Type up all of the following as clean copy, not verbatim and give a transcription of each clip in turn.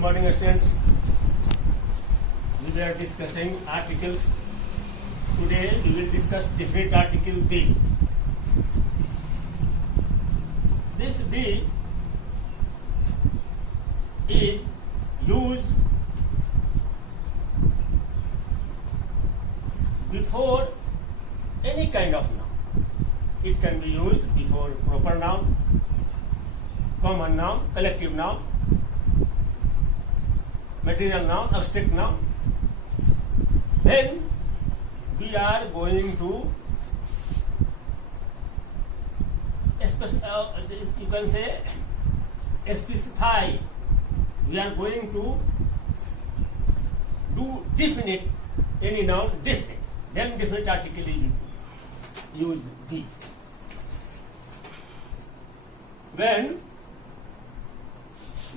Good morning, students. We are discussing articles. Today we will discuss definite article the. This the is used before any kind of noun. It can be used before proper noun, common noun, collective noun, material noun, abstract noun. Then we are going to you can say specify. We are going to do definite any noun definite. Then definite article is used the. When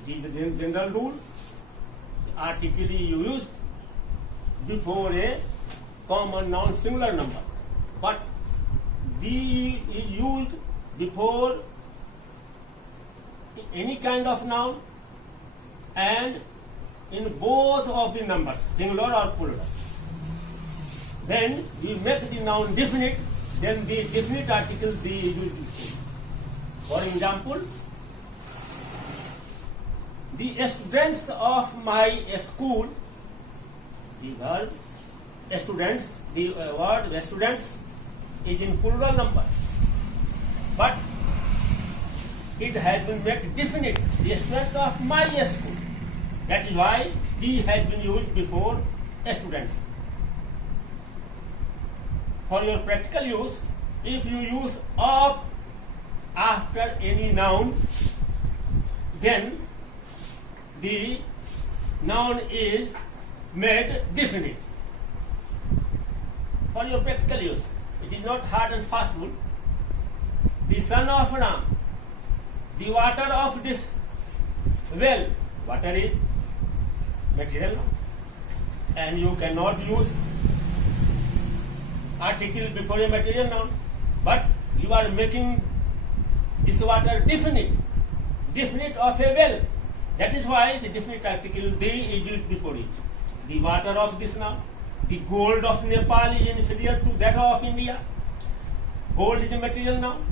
it is the general rule, the article is used before a common noun singular number, but the is used before any kind of noun and in both of the numbers, singular or plural. Then we make the noun definite, then the definite article the is used before. For example, the students of my school, the verb students, the word students is in plural number, but it has been made definite, the students of my school. That is why the has been used before students. For your practical use, if you use of after any noun, then the noun is made definite. For your practical use, it is not hard and fast rule. The son of Ram, the water of this well, water is material noun, and you cannot use article before a material noun, but you are making this water definite of a well. That is why the definite article the is used before it. The water of this noun, the gold of Nepal is inferior to that of India. Gold is a material noun.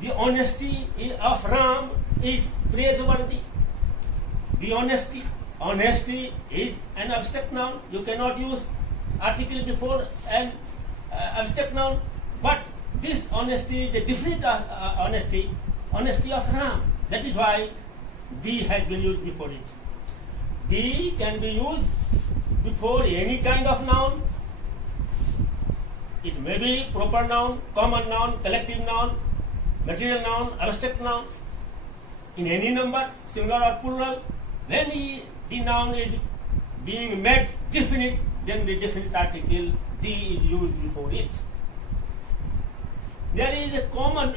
The honesty of Ram is praiseworthy. The honesty is an abstract noun. You cannot use article before an abstract noun, but this honesty is a definite honesty of Ram. That is why the has been used before it. The can be used before any kind of noun. It may be proper noun, common noun, collective noun, material noun, abstract noun, in any number, singular or plural. When the noun is being made definite, then the definite article the is used before it. There is a common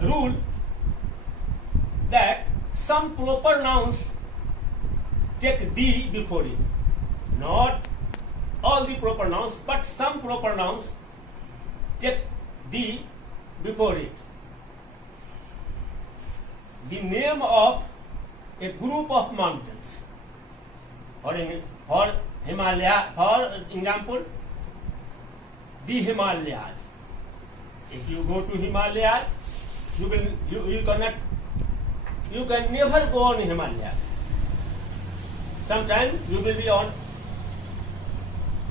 rule that some proper nouns take the before it. Not all the proper nouns, but some proper nouns take the before it. The name of a group of mountains, for Himalaya, for example, the Himalayas. If you go to Himalayas, you can never go on Himalayas. Sometimes you will be on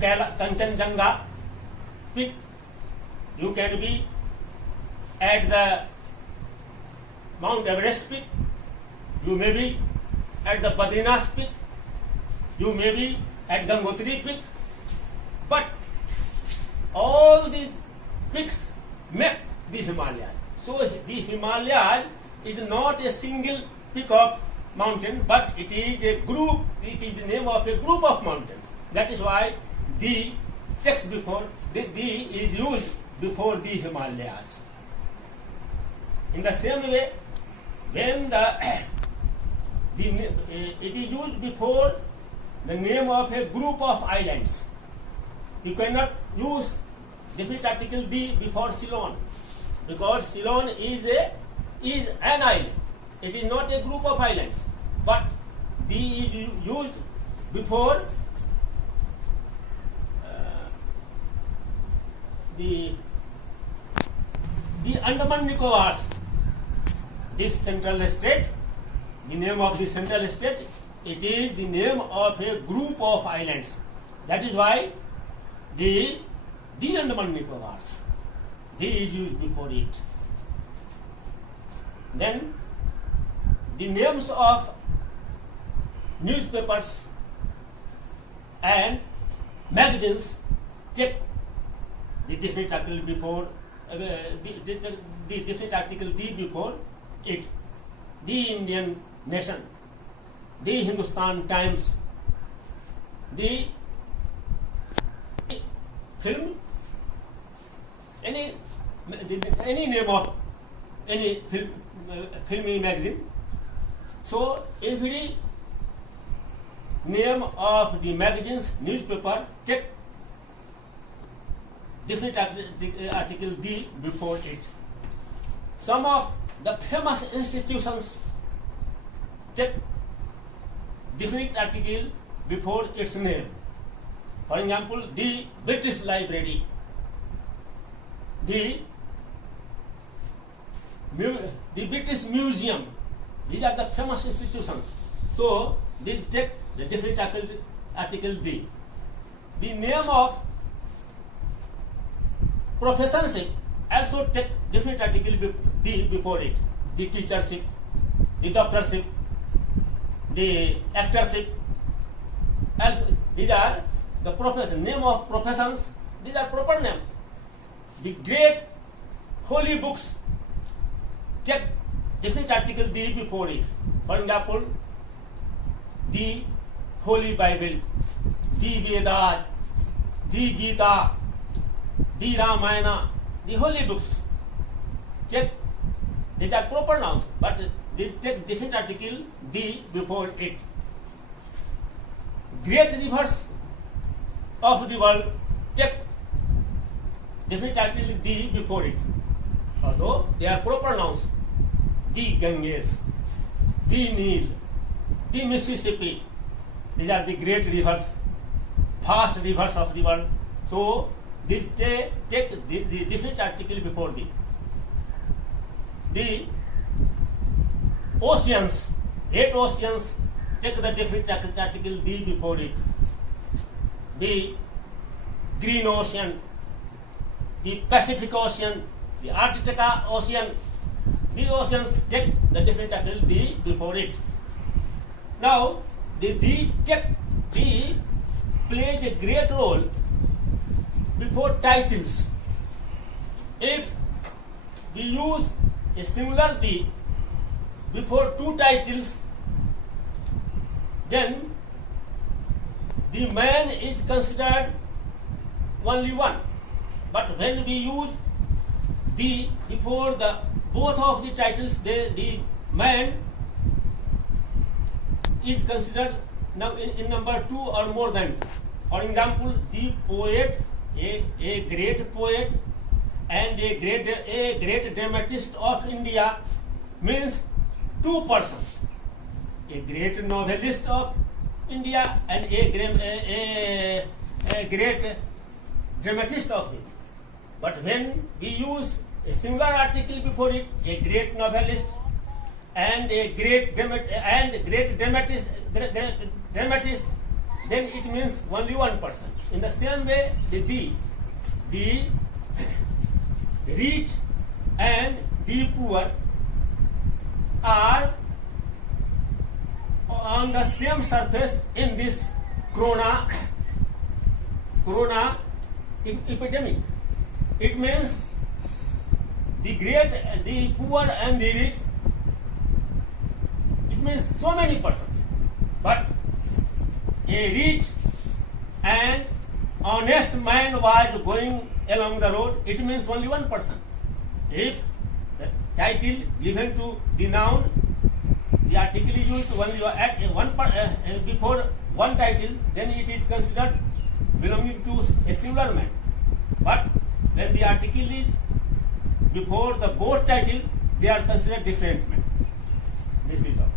Kanchenjunga peak. You can be at the Mount Everest peak. You may be at the Badrinath peak. You may be at Gangotri peak. But all these peaks make the Himalayas. So the Himalayas is not a single peak of mountain, but it is a group. It is the name of a group of mountains. That is why the text before the is used before the Himalayas. In the same way, when it is used before the name of a group of islands. You cannot use definite article the before Ceylon, because Ceylon is an island. It is not a group of islands, but the is used before the Andaman Nicobar, this central state, the name of the central state, it is the name of a group of islands. That is why the Andaman Nicobars, the is used before it. Then the names of newspapers and magazines take the different article before the different article the before it. The Indian Nation, the Hindustan Times, the film, any name of any filmy magazine. So every name of the magazines, newspaper, take different article the before it. Some of the famous institutions take different article before its name. For example, the British Library, the British Museum, these are the famous institutions. So these take the different article the. The name of professorship also take different article the before it. The teachership, the doctorship, the actorship. Also, these are the profession, name of professions. These are proper names. The great holy books take different article the before it. For example, the Holy Bible, the Vedas, the Gita, the Ramayana, the holy books. These are proper nouns, but these take different article the before it. Great rivers of the world take different article the before it, although they are proper nouns. The Ganges, the Nile, the Mississippi, these are the great rivers, vast rivers of the world. So these take the different article before the oceans, great oceans, take the different article the before it. The Green Ocean, the Pacific Ocean, the Arctic Ocean, these oceans take the different article the before it. Now the plays a great role before titles. If we use a singular the before two titles, then the man is considered only one. But when we use the before the both of the titles, the man is considered now in number two or more than two. For example, the poet, a great poet and a great dramatist of India means two persons. A great novelist of India and a great dramatist of India. But when we use a singular article before it, a great novelist and a great dramatist, then it means only one person. In the same way, the rich and the poor are on the same surface in this corona epidemic. It means the poor and the rich, it means so many persons. But a rich and honest man was going along the road, it means only one person. If the title given to the noun, the article is used only at before one title, then it is considered belonging to a singular man. But when the article is before the both title, they are considered different men. This is all.